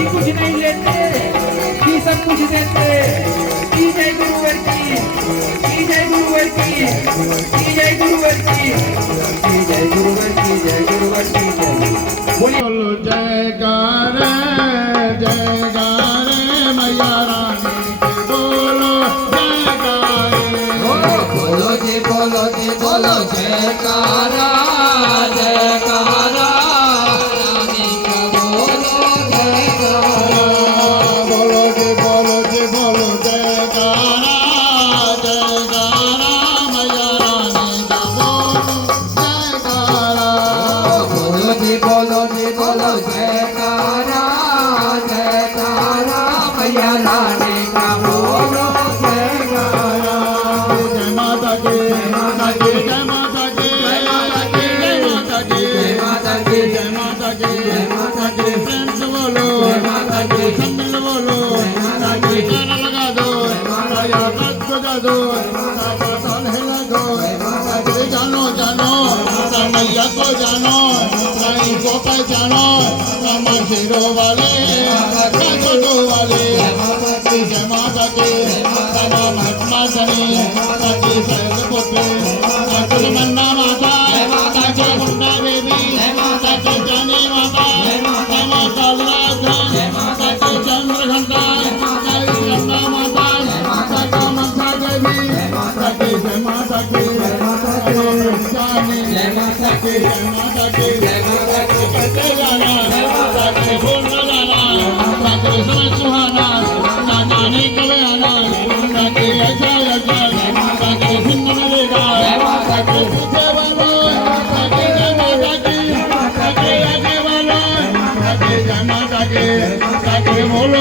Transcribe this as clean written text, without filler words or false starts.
कभी कुछ नहीं लेते कि सब कुछ देते। की जय गुरुवर की जय गुरुवर की जय गुरुवर की जय गुरुवर की जय गुरुवर की जय। बोलो जयकारा मैया रानी के बोलो जयकारा। बोलो जी बोलो जी बोलो जयकारा जयकारा रानी का बोलो जयकारा। बोलो जी बोलो जी बोलो जयकारा मैया रानी का बोलो जयकारा। बोलो जी बोलो जी बोलो जयकारा जयकारा मैया रानी का बोलो जयकारा। जय माता की जय माता की जय माता की जय माता की जय माता की जय माता की जय माता की जय माता की फ्रेंड्स बोलो जय माता की सम्मिल बोलो माता की गाना लगा दो या रथ बजा दो ताल हिला दो। जानो जानो मैया को जानो रानी को पहचानो रामा शेरों वाले छोटो वाले। जय माता की रामा महात्मा धनी रानी सैल पुत्र मन्ना माता जय मुंडा देवी जय माता की जानी माता जय माता जय माता की चंद्रघंटा जय गंगा माता जय माता कामाख्या देवी जय माता की जय माता की जय माता की जय माता की जय माता की जय माता की कहते जाना जय माता की भूल न जाना माता की समय सुहाना ना जाने कब आना ताकि ऐसा लगा माता की सिंह मिलेगा जय माता की पीछे वालों ताकि जय माता की ताकि आगे वालों ताकि जय माता की ताकि बोलो